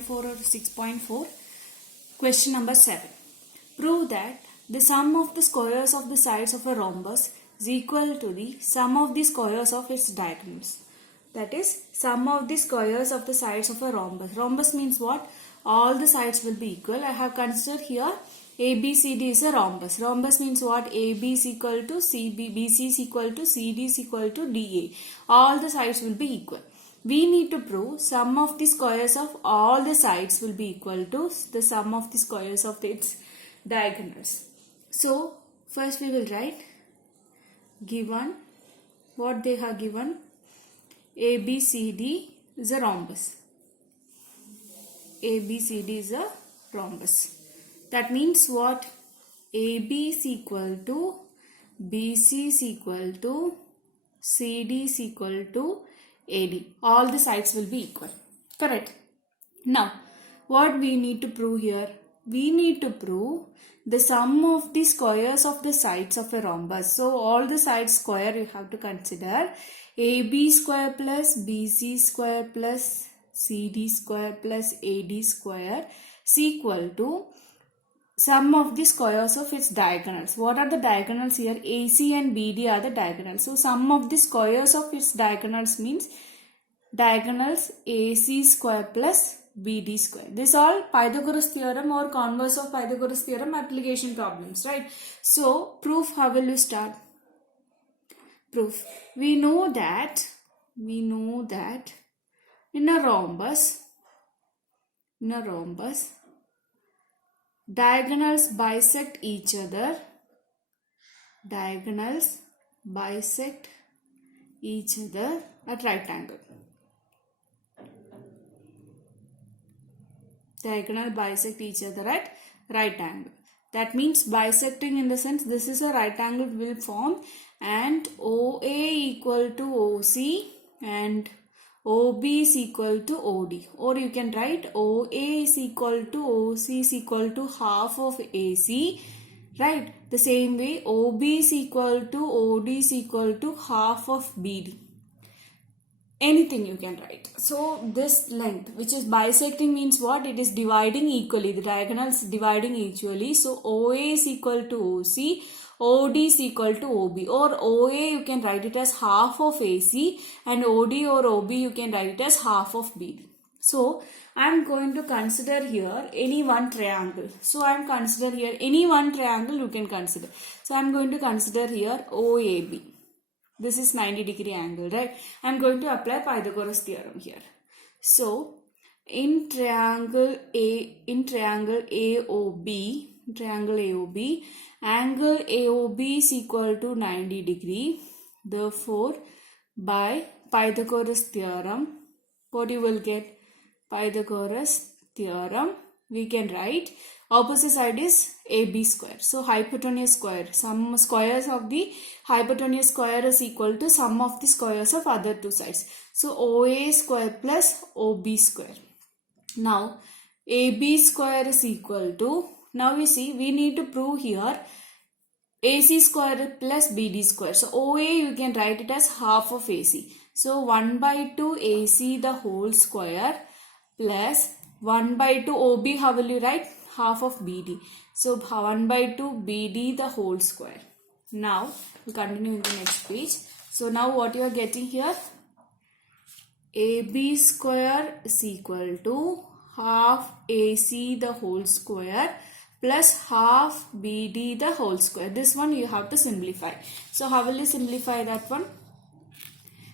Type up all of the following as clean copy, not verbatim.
5.4 or 6.4. Question number 7. Prove that the sum of the squares of the sides of a rhombus is equal to the sum of the squares of its diagonals. That is, sum of the squares of the sides of a rhombus. Rhombus means what? All the sides will be equal. I have considered here ABCD is a rhombus. Rhombus means what? AB is equal to CB, BC is equal to CD is equal to DA. All the sides will be equal. We need to prove sum of the squares of all the sides will be equal to the sum of the squares of its diagonals. So, first we will write given what they have given. ABCD is a rhombus. ABCD is a rhombus. That means what? AB is equal to BC is equal to CD is equal to AD. All the sides will be equal. Correct. Now, what we need to prove here? We need to prove the sum of the squares of the sides of a rhombus. So, all the sides square you have to consider. AB square plus BC square plus CD square plus AD square is equal to sum of the squares of its diagonals. What are the diagonals here? AC and BD are the diagonals. So, sum of the squares of its diagonals means diagonals AC square plus BD square. This all Pythagoras theorem or converse of Pythagoras theorem application problems, right? So, proof, how will you start? Proof. We know that in a rhombus, diagonals bisect each other. Diagonals bisect each other at right angle. Diagonal bisect each other at right angle. That means bisecting in the sense this is a right angle will form and OA equal to OC and OB is equal to OD, or you can write OA is equal to OC is equal to half of AC, right? The same way OB is equal to OD is equal to half of BD. Anything you can write. So this length which is bisecting means what? It is dividing equally. The diagonals dividing equally. So OA is equal to OC. OD is equal to OB, or OA you can write it as half of AC and OD or OB you can write it as half of BD. So I am going to consider here any one triangle. So I am consider here any one triangle you can consider. So I am going to consider here OAB. This is 90-degree angle, right? I am going to apply Pythagoras theorem here. So in triangle AOB, angle AOB is equal to 90 degree. Therefore, by Pythagoras theorem, what you will get? Pythagoras theorem, we can write opposite side is AB square. So, hypotenuse square. Sum squares of the hypotenuse square is equal to sum of the squares of other two sides. So, OA square plus OB square. Now, AB square is equal to, now we see we need to prove here AC square plus BD square. So OA you can write it as half of AC. So 1 by 2 AC the whole square plus 1 by 2 OB, how will you write? Half of BD. So 1 by 2 BD the whole square. Now we continue in the next page. So now what you are getting here? AB square is equal to half AC the whole square plus half BD the whole square. This one you have to simplify. So how will you simplify that one?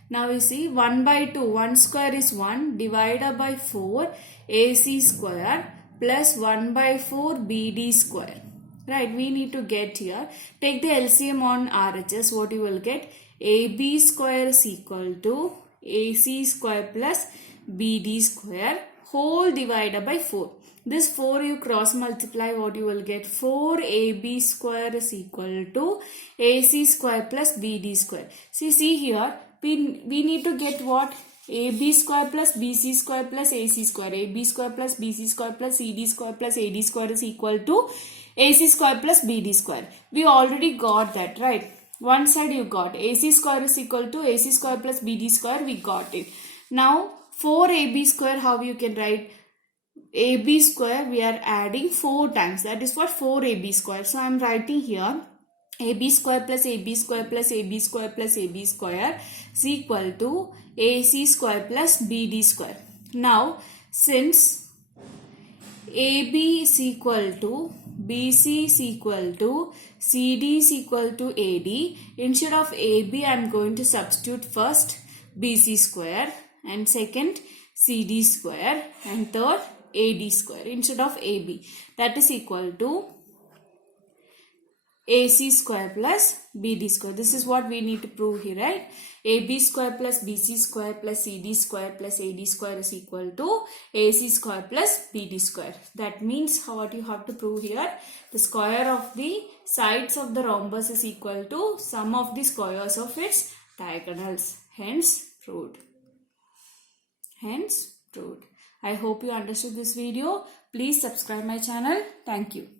Now we see 1 by 2, 1 square is 1 divided by 4 AC square plus 1 by 4 BD square. Right, we need to get here. Take the LCM on RHS. What you will get? AB square is equal to AC square plus BD square whole divided by 4. This 4 you cross multiply, what you will get? 4AB square is equal to AC square plus BD square. See here, we need to get what? AB square plus BC square plus AC square. AB square plus BC square plus CD square plus AD square is equal to AC square plus BD square. We already got that, right? One side you got. AC square is equal to AC square plus BD square. We got it. Now 4AB square, how you can write? AB square we are adding 4 times. That is what 4AB square. So I am writing here AB square plus AB square plus AB square plus AB square is equal to AC square plus BD square. Now since AB is equal to BC is equal to CD is equal to AD, instead of AB I am going to substitute first BC square and second CD square and third AD square instead of AB. That is equal to AC square plus BD square. This is what we need to prove here, right? AB square plus BC square plus CD square plus AD square is equal to AC square plus BD square. That means what you have to prove here, the square of the sides of the rhombus is equal to sum of the squares of its diagonals. Hence proved. I hope you understood this video. Please subscribe my channel. Thank you.